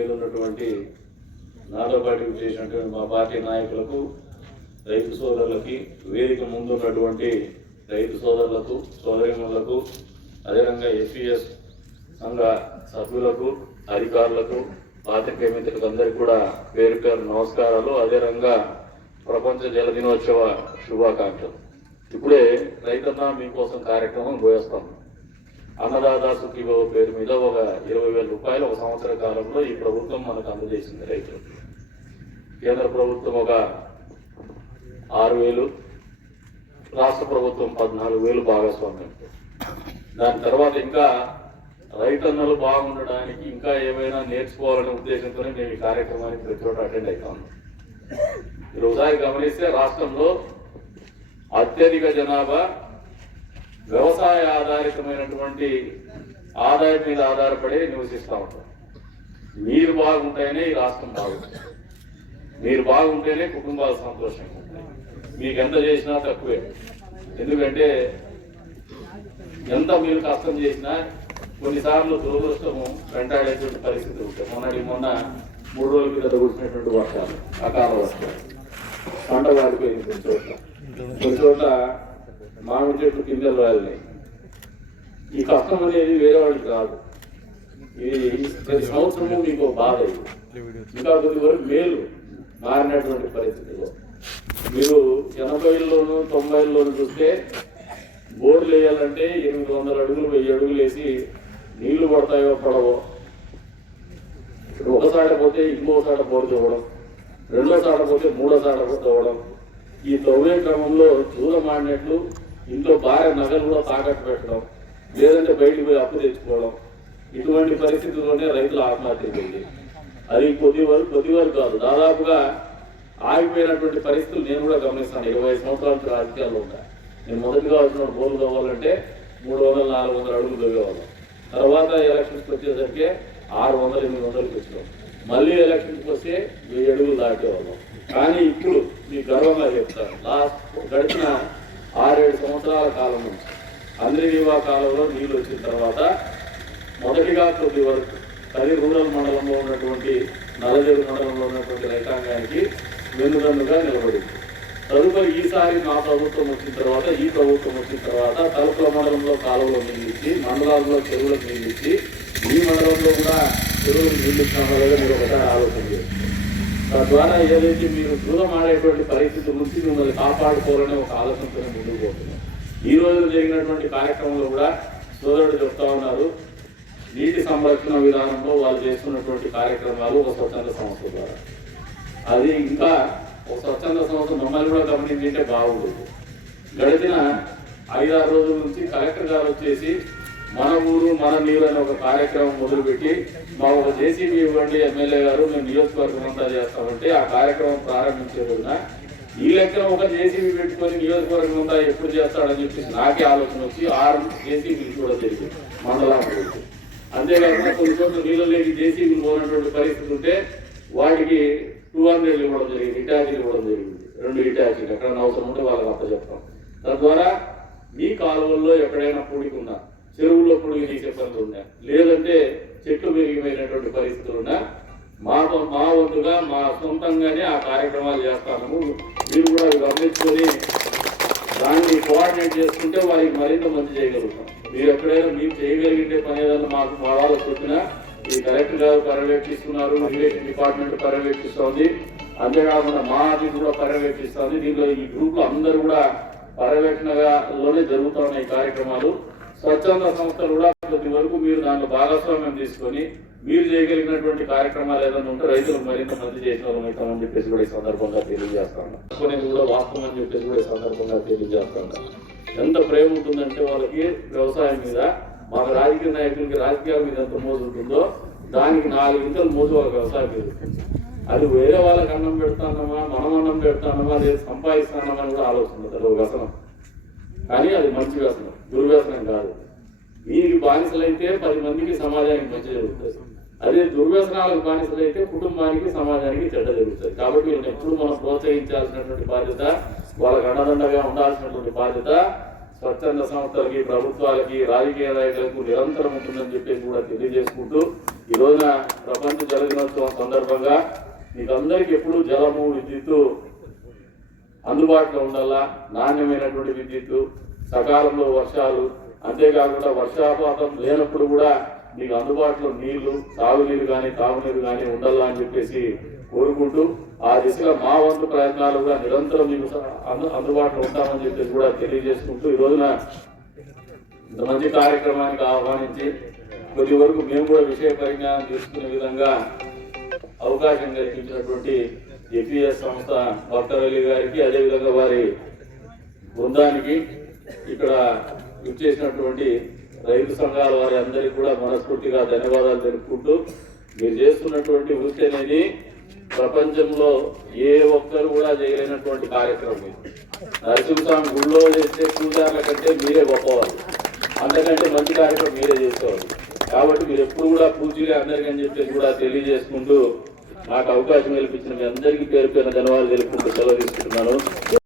మీద ఉన్నటువంటి నాతో పాటు చేసినటువంటి మా పార్టీ నాయకులకు, రైతు సోదరులకి, వేదిక ముందు ఉన్నటువంటి రైతు సోదరులకు, సోదరిమణులకు, అదేవిధంగా ఎస్పీఎస్ సంఘ సభ్యులకు, అధికారులకు, పాత్రికేయ మిత్రులకు అందరికీ కూడా పేరు పేరు నమస్కారాలు. అదేవిధంగా ప్రపంచ జల దినోత్సవ శుభాకాంక్షలు. ఇప్పుడే రైతన్న మీకోసం కార్యక్రమం పోయేస్తాం. అన్నదాత సుఖీభవ పేరు మీద ఒక 20,000 రూపాయలు ఒక సంవత్సర కాలంలో ఈ ప్రభుత్వం మనకు అందజేసింది రైతులకు. కేంద్ర ప్రభుత్వం ఒక 6,000, రాష్ట్ర ప్రభుత్వం 14,000 భాగస్వామ్యం. దాని తర్వాత ఇంకా రైతన్నలు బాగుండడానికి ఇంకా ఏమైనా నేర్చుకోవాలనే ఉద్దేశంతోనే మేము ఈ కార్యక్రమానికి ప్రతి చోట అటెండ్ అవుతాము. మీరు ఒకసారి గమనిస్తే రాష్ట్రంలో అత్యధిక జనాభా వ్యవసాయ ఆధారితమైనటువంటి ఆదాయం మీద ఆధారపడి నివసిస్తూ ఉంటారు. మీరు బాగుంటేనే ఈ రాష్ట్రం బాగుంటుంది, మీరు బాగుంటేనే కుటుంబాలు సంతోషంగా ఉంటాయి. మీకు ఎంత చేసినా తక్కువే. ఎందుకంటే ఎంత మీరు కష్టం చేసినా కొన్నిసార్లు దురదృష్టము వెంటాడేటువంటి పరిస్థితులు ఉంటాయి. మొన్న 3 రోజుల క్రితం కురిసినటువంటి వర్షాలు, అకాల వర్షాలు, పంట వాడిపోయింది. కొన్ని చోట్ల మామిడి చెట్లు కిందలు రాలినాయి. ఈ కష్టం అనేది వేరే వాళ్ళకి రాదు. ఇది ప్రతి సంవత్సరము మీకు బాధ. ఇంకా కొద్ది వరకు మేలు మారినటువంటి పరిస్థితిలో మీరు 80లోను 90లోను చూస్తే బోర్లు వేయాలంటే 800 అడుగులు 1000 అడుగులు వేసి నీళ్లు పడతాయో పడవో. ఒక సాట పోతే ఇంకో సాట బోరు తవ్వడం, రెండో సాట పోతే మూడో సాట తవ్వడం. ఈ తవ్వే క్రమంలో దూరం ఆడినట్లు ఇంట్లో భార్య నగలు కూడా తాకట్టు పెట్టడం, లేదంటే బయటికి పోయి అప్పు తెచ్చుకోవడం. ఇటువంటి పరిస్థితుల్లోనే రైతులు ఆత్మహత్య చేయండి. అది కొద్ది వరకు కాదు, దాదాపుగా ఆగిపోయినటువంటి పరిస్థితులు నేను కూడా గమనిస్తాను. 25 సంవత్సరాల రాజకీయాల్లో ఉంటాయి. నేను మొదటిగా వచ్చిన బోర్లు తవ్వాలంటే 300-400 అడుగులు తవ్వేవాళ్ళం. తర్వాత ఎలక్షన్స్కి వచ్చేసరికి 600-800కి వచ్చినాం. మళ్ళీ ఎలక్షన్కి వస్తే 1000 అడుగులు దాటేవాళ్ళం. కానీ ఇప్పుడు మీకు గర్వంగా చెప్తాను, గడిచిన 6-7 సంవత్సరాల కాలం నుంచి అంద్రివీవా కాలంలో నీళ్ళు వచ్చిన తర్వాత మొదటిగా కొద్ది వరకు తల్లి రూరల్ మండలంలో ఉన్నటువంటి నల్లజేరు మండలంలో ఉన్నటువంటి రైతాంగానికి వెన్నుదన్నుగా నిలబడింది. తదుపరి ఈసారి మా ప్రభుత్వం వచ్చిన తర్వాత, ఈ ప్రభుత్వం వచ్చిన తర్వాత తలుపుల మండలంలో కాలువలో నీళ్ళిచ్చి, మండలాల్లో చెరువులకు నీళ్ళిచ్చి, ఈ మండలంలో కూడా చెరువులకు నీళ్ళు ఇచ్చిన లేదా మీరు ఒకసారి ఆలోచన చేయండి. తద్వారా ఏదైతే మీరు దూరం ఆడేటువంటి పరిస్థితుల నుంచి మిమ్మల్ని కాపాడుకోవాలనే ఒక ఆలోచనతోనే ముందుకు పోతున్నాం. ఈ రోజు జరిగినటువంటి కార్యక్రమంలో కూడా సోదరుడు చెప్తా ఉన్నారు, నీటి సంరక్షణ విధానంలో వాళ్ళు చేస్తున్నటువంటి కార్యక్రమాలు ఒక స్వచ్ఛంద సంస్థ ద్వారా. అది ఇంకా ఒక స్వచ్ఛంద సంస్థ మమ్మల్ని కూడా గమనించింటే బాగుండేది. గడిచిన 5-6 రోజుల నుంచి కలెక్టర్ గారు వచ్చేసి మన ఊరు మన నీరు అనే ఒక కార్యక్రమం మొదలుపెట్టి మా ఒక జేసీబీ ఇవ్వండి ఎమ్మెల్యే గారు, మేము నియోజకవర్గం అంతా చేస్తామంటే ఆ కార్యక్రమం ప్రారంభించే రోజున ఈ లెక్కన ఒక జేసీబీ పెట్టుకొని నియోజకవర్గం అంతా ఎప్పుడు చేస్తాడని చెప్పేసి నాకే ఆలోచన వచ్చి 6 జేసీబీలు కూడా జరిగింది మండలానికి. అంతేకాకుండా కొన్ని చోట్ల నీళ్ళు లేని జేసీబీలు పోయినటువంటి పరిస్థితి ఉంటే వాటికి 200 ఇవ్వడం జరిగింది, ఇటాచీలు ఇవ్వడం జరిగింది. 2 ఇటాచీలు ఎక్కడ అవసరం ఉంటే వాళ్ళకి అప్పచెప్తాం. తద్వారా మీ కాలువల్లో ఎక్కడైనా పూడికున్నా, చెరువుల్లో పొడిగి తీసే పనులు ఉన్నా, లేదంటే చెట్లు పెరిగిపోయినటువంటి పరిస్థితులు ఉన్నా మా వంతుగా మా సొంతంగానే ఆ కార్యక్రమాలు చేస్తాము. మీరు కూడా గమనించుకొని దాన్ని కోఆర్డినేట్ చేసుకుంటే వారికి మరింత మంచి చేయగలుగుతాం. మీరు ఎక్కడైనా మీరు చేయగలిగితే పని ఏదైనా మాకు మా వాళ్ళకి చెప్పినా ఈ కలెక్టర్ గారు పర్యవేక్షిస్తున్నారు, ఇరిగేషన్ డిపార్ట్మెంట్ పర్యవేక్షిస్తోంది, అంతేకాకుండా మా ఆఫీస్ కూడా పర్యవేక్షిస్తోంది. దీంట్లో ఈ గ్రూప్లో అందరూ కూడా పర్యవేక్షణలోనే జరుగుతూ ఉన్నాయి కార్యక్రమాలు. స్వచ్ఛంద సంస్థలు కూడా ప్రతి వరకు మీరు దాంట్లో భాగస్వామ్యం తీసుకొని మీరు చేయగలిగినటువంటి కార్యక్రమాలు ఏదైనా ఉంటే రైతులకు మరింత మంచి చేసిన వాళ్ళం అవుతామని చెప్పేసి కూడా ఈ సందర్భంగా తెలియజేస్తాను. అనేది కూడా వాస్తవం అని చెప్పేసి కూడా ఈ సందర్భంగా తెలియజేస్తాను. ఎంత ప్రేమ ఉంటుందంటే వాళ్ళకి వ్యవసాయం మీద, మన రాజకీయ నాయకులకి రాజకీయాల మీద ఎంత మోజు ఉంటుందో దానికి 4 ఇంతలు మోజు వాళ్ళ వ్యవసాయం మీద. అది వేరే వాళ్ళకి అన్నం పెడతానమా, మనం అన్నం పెడతానమా, లేదు సంపాదిస్తానమా అని కూడా ఆలోచన. అది ఒక వ్యసనం, కానీ అది మంచి వ్యసనం, దుర్వ్యసనం కాదు. దీనికి బానిసలైతే 10 మందికి సమాజానికి మంచి జరుగుతుంది. అదే దుర్వ్యసనాలకు బానిసలైతే కుటుంబానికి సమాజానికి చెడ్డ జరుగుతుంది. కాబట్టి వీళ్ళని ఎప్పుడు మనం ప్రోత్సహించాల్సినటువంటి బాధ్యత, వాళ్ళకి అండదండగా ఉండాల్సినటువంటి బాధ్యత స్వచ్ఛంద సంస్థలకి, ప్రభుత్వాలకి, రాజకీయ నాయకులకు నిరంతరం ఉంటుందని చెప్పేసి కూడా తెలియజేసుకుంటూ ఈ రోజున ప్రపంచ జల దినోత్సవం సందర్భంగా మీకు అందరికీ ఎప్పుడు జలము విద్యుత్తు అందుబాటులో ఉండాలా, నాణ్యమైనటువంటి విద్యుత్తు, సకాలంలో వర్షాలు, అంతేకాకుండా వర్షాపాతం లేనప్పుడు కూడా మీకు అందుబాటులో నీళ్లు, సాగునీరు కానీ తాగునీరు కానీ ఉండాలా అని చెప్పేసి కోరుకుంటూ ఆ దిశగా మా వంతు ప్రయత్నాలు కూడా నిరంతరం మీకు అందుబాటులో ఉంటామని చెప్పేసి కూడా తెలియజేసుకుంటూ ఈ రోజున ఇంత మంచి కార్యక్రమానికి ఆహ్వానించి కొద్ది వరకు మేము కూడా విషయ పరిజ్ఞానం తీసుకునే విధంగా అవకాశం కల్పించినటువంటి ఎఫ్ఈఎస్ సంస్థ భక్తరలి గారికి, అదేవిధంగా వారి బృందానికి, ఇక్కడ ఇచ్చేసినటువంటి రైతు సంఘాల వారి అందరికీ కూడా మనస్ఫూర్తిగా ధన్యవాదాలు తెలుపుకుంటూ, మీరు చేస్తున్నటువంటి వృత్తి అనేది ప్రపంచంలో ఏ ఒక్కరు కూడా చేయలేనటువంటి కార్యక్రమం ఇది. నరసింహస్వామి గుళ్ళో చేసే పూజార్ల కంటే మీరే గొప్పవాళ్ళు, అంతకంటే మంచి కార్యక్రమం మీరే చేసుకోవాలి. కాబట్టి మీరు ఎప్పుడు కూడా పూజగా అందరికీ అని చెప్పేసి కూడా తెలియజేసుకుంటూ నాకు అవకాశం కల్పించిన మీ అందరికీ పేరు పేరున ధన్యవాదాలు తెలుపుకుంటూ సెలవు తీసుకుంటున్నాను.